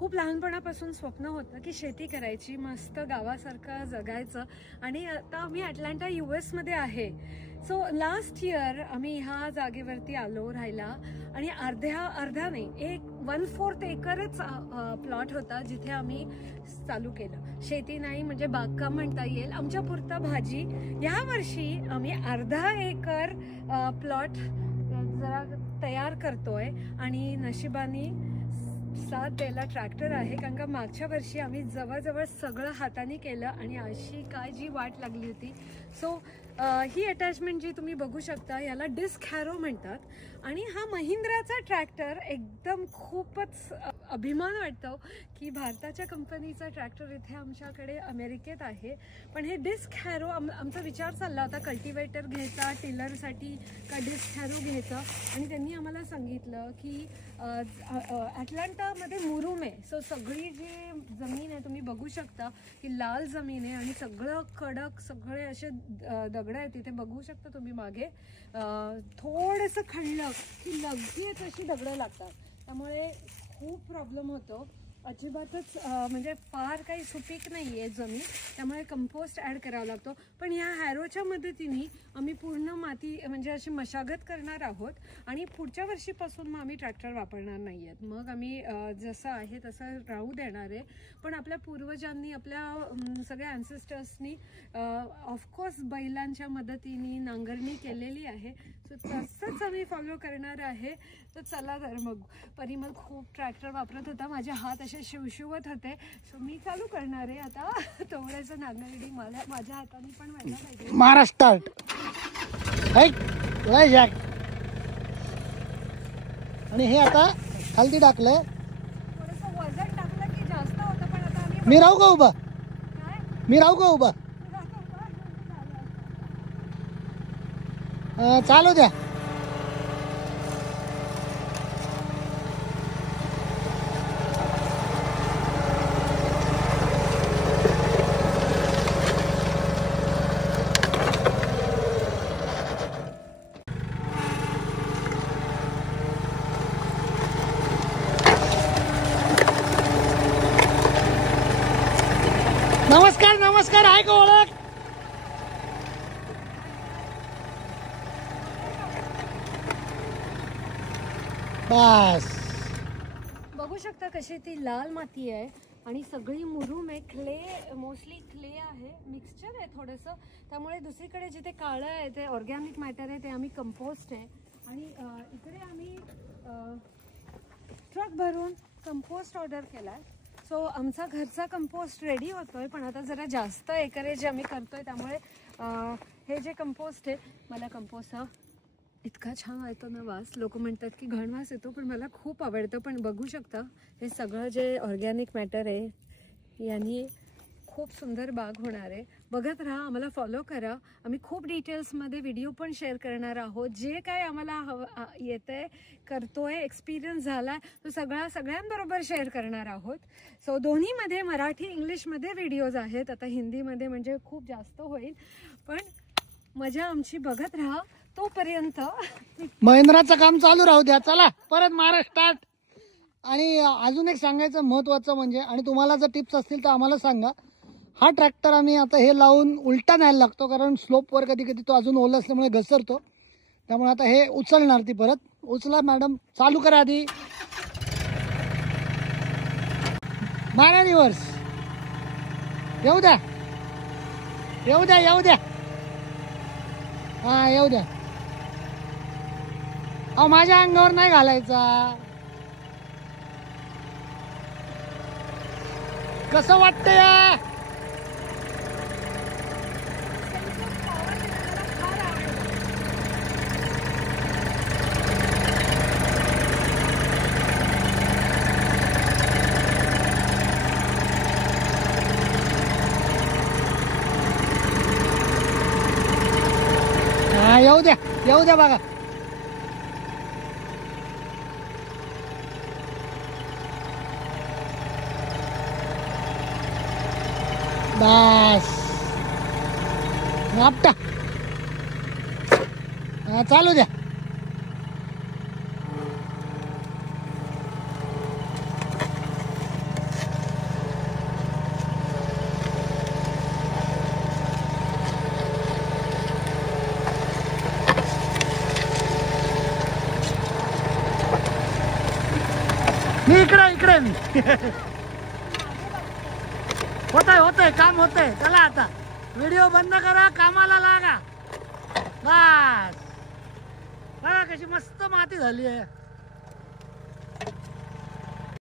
खूप लहानपणापासून स्वप्न होतं की शेती करायची, मस्त गावासारखं जगायचं. आणि आता आम्ही अटलांटा US मध्ये आहे. सो लास्ट इयर आम्ही ह्या जागेवरती आलो राहायला आणि अर्धा नाही, 1/4 एकरच प्लॉट होता जिथे आम्ही चालू केलं. शेती नाही म्हणजे बागकाम म्हणता येईल. आमच्या पुरता भाजी. या वर्षी आम्ही अर्धा एकर प्लॉट जरा तयार करतोय आणि नशिबाने साथ द्यायला ट्रॅक्टर आहे, कारण का मागच्या वर्षी आम्ही जवळजवळ सगळं हाताने केलं आणि अशी काय जी वाट लागली होती. सो ही अटॅचमेंट जी तुम्ही बघू शकता याला डिस्क हॅरो म्हणतात. आणि हा महिंद्राचा ट्रॅक्टर एकदम खूपच अभिमान वाटतो की भारताच्या कंपनीचा ट्रॅक्टर इथे आमच्याकडे अमेरिकेत आहे. पण हे डिस्क हॅरो आमचा विचार चालला होता कल्टिवेटर घ्यायचा टिलरसाठी का डिस्क हॅरो घ्यायचा. आणि त्यांनी आम्हाला सांगितलं की अटलांटामध्ये मुरुम आहे. सो सगळी जी जमीन आहे तुम्ही बघू शकता की लाल जमीन आहे आणि सगळं कडक सगळे असे दगड आहेत. तिथे बघू शकता तुम्ही मागे थोडंसं खणलं की लगेच अशी दगडं लागतात. त्यामुळे खूप प्रॉब्लेम होतो. अजिबातच म्हणजे फार काही सुपीक नाही आहे जमीन. त्यामुळे कंपोस्ट ॲड करावा लागतो. पण ह्या हॅरोच्या मदतीने आम्ही पूर्ण माती म्हणजे अशी मशागत करणार आहोत आणि पुढच्या वर्षीपासून मग आम्ही ट्रॅक्टर वापरणार नाही आहेत. मग आम्ही जसं आहे तसं राहू देणार आहे. पण आपल्या पूर्वजांनी आपल्या सगळ्या ॲन्सेस्टर्सनी ऑफकोर्स बैलांच्या मदतीने नांगरणी केलेली आहे. सो तसंच आम्ही फॉलो करणार आहे. तर चला तर मग. परिमल खूप ट्रॅक्टर वापरत होता, माझे हात असे शिवशिवत होते. सो मी चालू करणार आहे आता. तेवढ्याचं नांगरणी माझ्या हाताने पण व्हायला पाहिजे. महाराष्ट्र आणि हे आता खालती टाकलंय. थोडंसं वजन टाकलं की जास्त होतं. पण आता आम्ही मी राहू का उभा? मी राहू का उभा? चालू द्या. नमस्कार नमस्कार. आहे का ओळख? बस बघू शकता कशी ती लाल माती आहे आणि सगळी मुरुम आहे. क्ले, मोस्टली क्ले आहे, मिक्सचर आहे थोडंसं. त्यामुळे दुसरीकडे जिथे काळं आहे ते ऑर्गॅनिक मॅटर आहे, ते आम्ही कंपोस्ट आहे. आणि इकडे आम्ही ट्रक भरून कंपोस्ट ऑर्डर केला आहे. सो आमचा घरचा कंपोस्ट रेडी होतोय. पण आता जरा जास्त एकरेज आम्ही करतोय त्यामुळे हे जे कंपोस्ट आहे, मला कंपोस्ट हा इतका छान येतो ना वास. लोक म्हणतात की घण वास येतो, पण मला खूप आवडतं. पण बघू शकता हे सगळं जे ऑर्गॅनिक मॅटर आहे यांनी खूप सुंदर बाग होणार आहे. बघत राहा, आम्हाला फॉलो करा. आम्ही खूप डिटेल्समध्ये व्हिडिओ पण शेअर करणार आहोत. जे काय आम्हाला येतंय करतोय एक्सपिरियन्स झाला तो सगळ्यांबरोबर शेअर करणार आहोत. सो दोन्हीमध्ये मराठी इंग्लिशमध्ये व्हिडिओज आहेत. आता हिंदीमध्ये म्हणजे खूप जास्त होईल. पण मजा आमची बघत राहा. तोपर्यंत महिंद्राचं काम चालू राहू द्या. चला परत महाराष्ट्रात. आणि अजून एक सांगायचं महत्वाचं म्हणजे, आणि तुम्हाला जर टिप्स असतील तर आम्हाला सांगा. हा ट्रॅक्टर आम्ही आता हे लावून उलटा न्यायला लागतो, कारण स्लोपवर कधी कधी तो अजून ओला असल्यामुळे घसरतो. त्यामुळे आता हे उचलणार ती परत. उचला मॅडम, चालू करा आधी. मारा रिव्हर्स. येऊ द्या येऊ द्या येऊ द्या. हा येऊ द्या. अहो माझ्या अंगावर नाही घालायचा. कसं वाटतं या? हा येऊ द्या बघा. बस आपटा. चालू द्या. मी इकडे मी होतंय काम होतंय. चला आता व्हिडिओ बंद करा, कामाला लागा. बस बघा कशी मस्त माती झाली आहे.